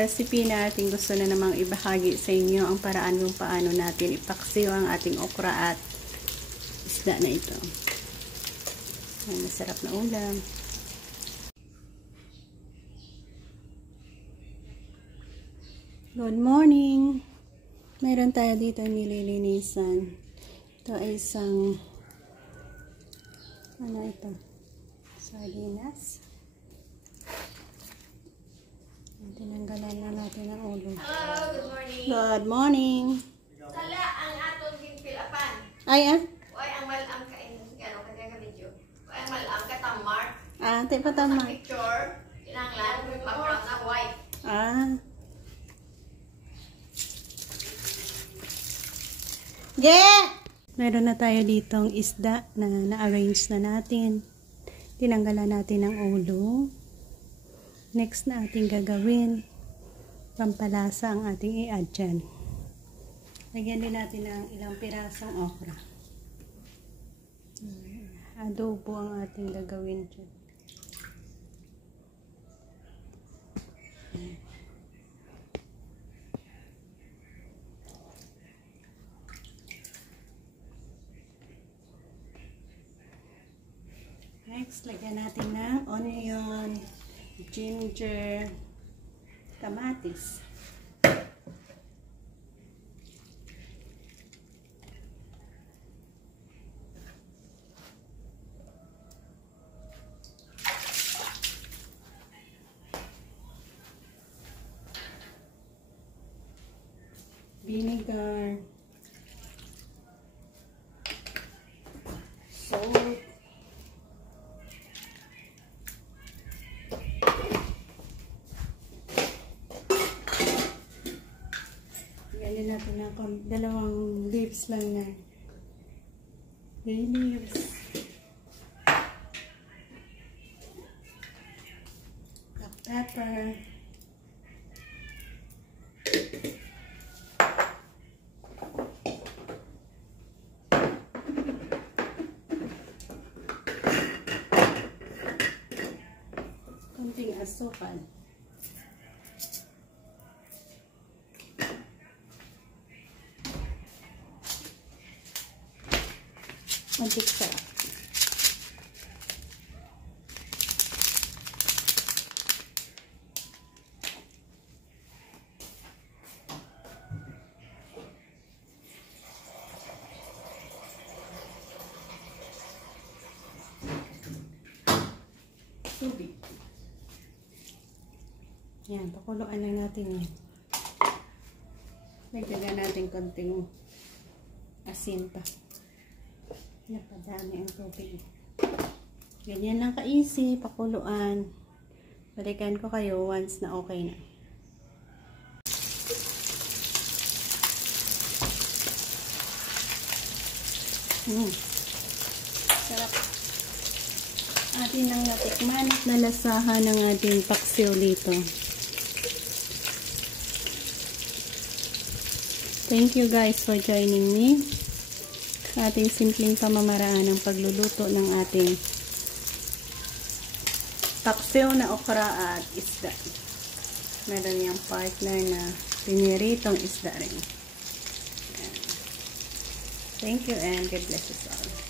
Recipe na ating gusto na namang ibahagi sa inyo ang paraan kung paano natin ipaksiw ang ating okra at isda na ito. Ay, masarap na ulam. Good morning! Meron tayo dito nililinisan. Ito ay isang ano ito? Sardinas. Tinanggalan na natin ang ulo. Hello, good morning. Good morning. Kala ang atong ginpilapan. Ay, Oy, ang malam ka in ano kanya video. Oy, ang malam ka tamar. Ate pa tama. Picture, inanglan background na white. Meron na tayo ditong isda na na-arrange na natin. Tinanggalan natin ang ulo. Next na ating gagawin, pampalasa ang ating i-add dyan. Lagyan din natin ng ilang pirasong okra. Adobo ang ating gagawin dyan. Next, lagyan natin ng onion, ginger, kamatis. Vinegar, salt, lagyan natin ng dalawang leaves lang na bay leaves, black pepper, konting asukal. Konting sarap. Tubig. Yan, pakuluan lang natin yan. Nagdagan natin konting asin pa. Napadami ang tubig. Ganyan lang ka-easy, pakuluan. Balikan ko kayo once na okay na. Sarap. Atin nang natikman at nalasahan ng ating paksiw dito. Thank you guys for joining me sa ating simpleng pamamaraan ng pagluluto ng ating paksiw na okra at isda. Meron niyang partner na piniritong isda rin. Thank you and God bless us all.